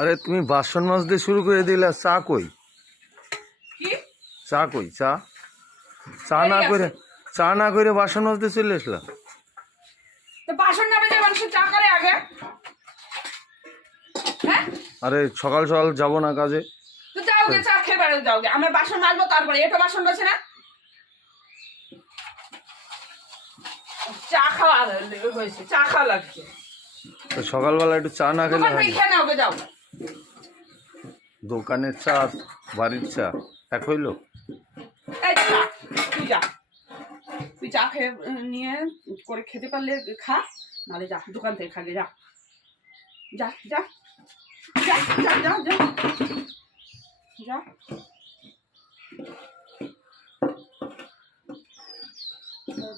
আরে তুমি বাসন মাজতে শুরু করে দিলে চা কই? কি? চা কই? চা? চা না করে চা না করে বাসন মাজতে চলে আসলাম। হ্যাঁ? আরে সকাল সকাল যাব না কাজে। আমরা বাসন মাজবো তারপরে এটা বাসন রয়েছে না। চা খাওয়া হয়েছে চা খাওয়া লাগছে। সকালবেলা একটু চা না খেলে দোকানের চা, বাড়ির চা, এক হইল? তুই যা। তুই চা খেয়ে নিয়ে করে খেতে পারলে খা, নাহলে যা, দোকান থেকে খাগে যা যা যা যা। যা।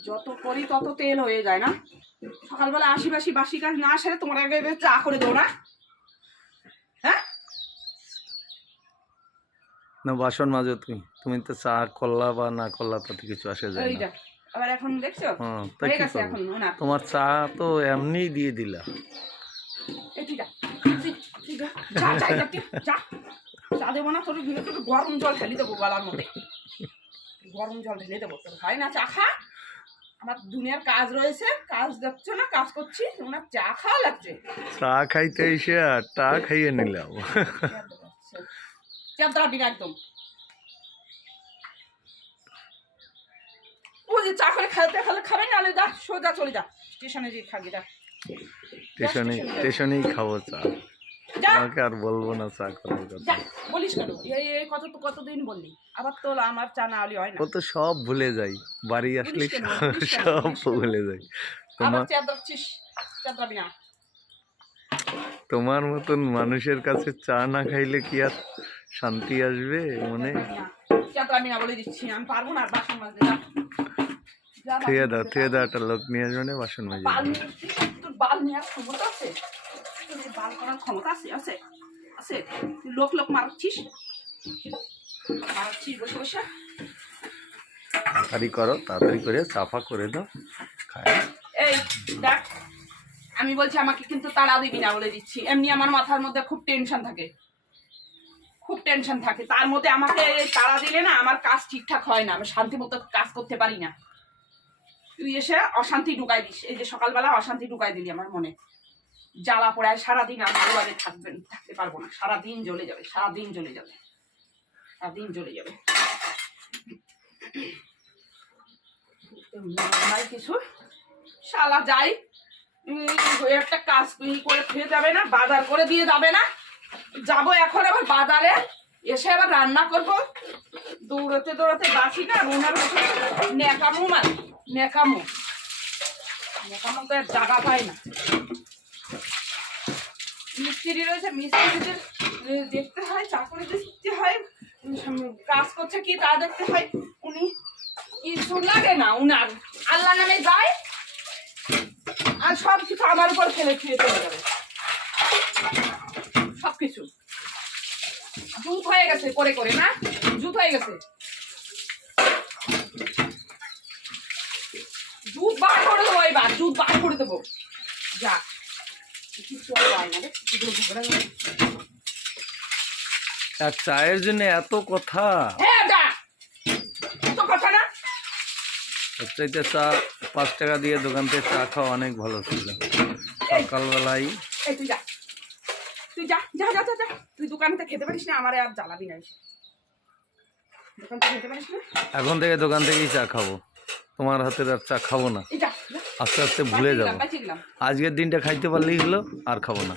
যত করি তত তেল হয়ে যায় না। সকালবেলা আশি বাসি বাসি কাজ না সেরে তোমার আগে চা করে দেবো না হ্যাঁ না বাসন মাজো তুমি। তুমি তো চা করলা বা না করলা তাতে কিছু আসে যায় না। আবার এখন দেখছ? হ্যাঁ তা কি করব? তোমার চা তো এমনিই দিয়ে দিলা। চা দেবো না তোর গরম জল ঢেলে দেবো গলার মধ্যে। গরম জল ঢেলে দেবো। তোর হয় না চা খা। আমার দুনিয়ার কাজ রয়েছে। কাজ দেখছ না? কাজ করছি। ওনার চা খাওয়া লাগছে। চা খাইতে এসে আর টা খাইয়ে নিলাম। চাপ দাঁড়াবি না একদম। যে চা করে খেলতে খেলে খাবে না যা সোজা চলে যা। স্টেশনে গিয়ে খাবি যা। স্টেশনে। স্টেশনেই খাব চা। যা। আর বলব না চা করার কথা। বলিস কেন? এই এই কত তো কতদিন বললি? আবার তো আমার চা না হলে হয় না। তো সব ভুলে যাই বাড়ি আসলে সব-? ভুলে যাই তোমার মতন মানুষের কাছে চা না খাইলে কি আর শান্তি আসবে মনে? দাবি না বলে দিচ্ছি আমি পারব না বাসন মাজতে যা। যা বাসন থুয়ে দাও থুয়ে দাও একটা লোক নিয়ে আসবে না বাসন? তোর বাল নেওয়ার ক্ষমতা আছে? তোর বাল করার ক্ষমতা আছে আছে? আছে? তুই লোক লোক মারছিস মারছিস বসে বসে? তাড়াতাড়ি করো তাড়াতাড়ি করে চাপা করে দাও খায়। এই দেখ আমি বলছি আমাকে কিন্তু তাড়া দিবি না বলে দিচ্ছি। এমনি আমার মাথার মধ্যে খুব টেনশন থাকে। খুব টেনশন থাকে। তার মধ্যে আমাকে তাড়া দিলে না আমার কাজ ঠিকঠাক হয় না। আমি শান্তি মতো কাজ করতে পারি না। তুই এসে অশান্তি ঢুকাই দিস। এই যে সকালবেলা অশান্তি ঢুকাই দিলি আমার মনে। জ্বালা পোড়ায় সারাদিন আমি ওভাবে থাকবেন থাকতে পারব না। সারাদিন জ্বলে যাবে। সারাদিন জ্বলে যাবে। সারাদিন জ্বলে যাবে। নাই কিছু? শালা যাই। একটা কাজ করে খেয়ে যাবে না, বাজার করে দিয়ে যাবে না। যাব এখন আবার বাজারে। এসে আবার রান্না করব। দৌড়াতে দৌড়াতে বাসি না রুনার নেকামু মানে নেকামু নেকামু তো আর জায়গা পায় না। মিস্ত্রি রয়েছে, মিস্ত্রিদের দেখতে হয়, চাকরি দেখতে হয় কাজ করছে কি তা দেখতে হয়। উনি কিছু লাগে না উনার। আল্লাহ নামে যায় আর সব কিছু আমার উপর ফেলে ফিরে চলে যাবে। সব কিছু জুত হয়ে গেছে করে করে না? জুত হয়ে গেছে। জুত বার করে দেবো এবার বার করে দেবো। যা আর চায়ের জন্য এত কথা। যা কথা না? চাইতে চা পাঁচ টাকা দিয়ে দোকান থেকে চা খাওয়া অনেক ভালো ছিল। সকালবেলায় যা যা তুই দোকানতে খেতে পারিস না আমারে আর জ্বালাবি না দোকান থেকে খেতে পারিস না? এখন থেকে দোকান থেকেই চা খাব। তোমার হাতের আর চা খাব না। আস্তে আস্তে ভুলে যাব। আজকের দিনটা খাইতে পারলেই হলো আর খাব না।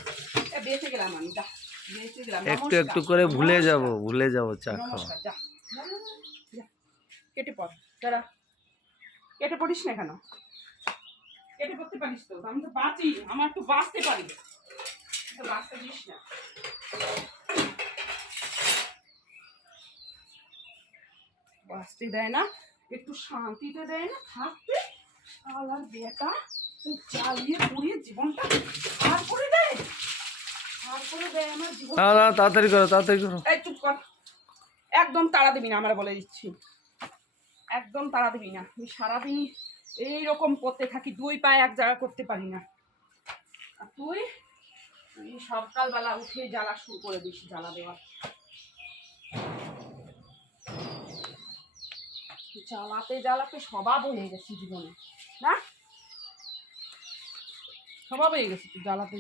একটু একটু করে ভুলে যাব ভুলে যাব চা খাওয়া। কেটে পড় দাঁড়া। কেটে পড়িস না কেন? কেটে পড়তে পারিস তো আমি তো বাঁচি আমার একটু বাঁচতে পারি। বাঁচতে দিস না বাঁচতে দেয় না একটু শান্তিতে দেয় না থাকতে আলার বেটা জ্বালিয়ে পুড়িয়ে জীবনটা আর করে দেয় আর করে দেয় আমার জীবন তাড়াতাড়ি করো তাড়াতাড়ি করো এই চুপ কর একদম তাড়া দিবি না আমরা বলে দিচ্ছি একদম তাড়া দিবি না আমি সারাদিন এইরকম করতে থাকি দুই পায়ে এক জায়গা করতে পারি না আর তুই আমি সকালবেলা উঠে জ্বালা শুরু করে দিছি জ্বালা দেওয়া। জ্বালাতে জ্বালাতে স্বভাব হয়ে গেছে জীবনে না? স্বভাব হয়ে গেছে জ্বালাতে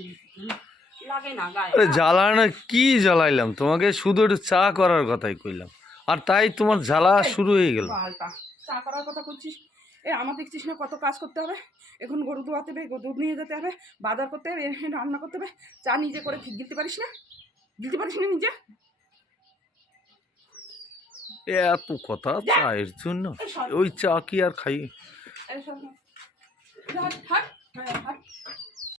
লাগে না গায়ে। আরে জ্বালানো কি জ্বালাইলাম? তোমাকে শুধু একটু চা করার কথাই কইলাম। আর তাই তোমার জ্বালা শুরু হয়ে গেল। চা করার কথা বলছিস? এ আমার দেখছিস না কত কাজ করতে হবে? এখন গরু ধোয়াতে হবে দুধ নিয়ে যেতে হবে বাজার করতে হবে এখানে রান্না করতে হবে চা নিজে করে ঠিক গিলতে পারিস না? গিলতে পারিস না নিজে? এ এত কথা চায়ের জন্য? ওই চা কি আর খাই? হ্যাঁ, হাট।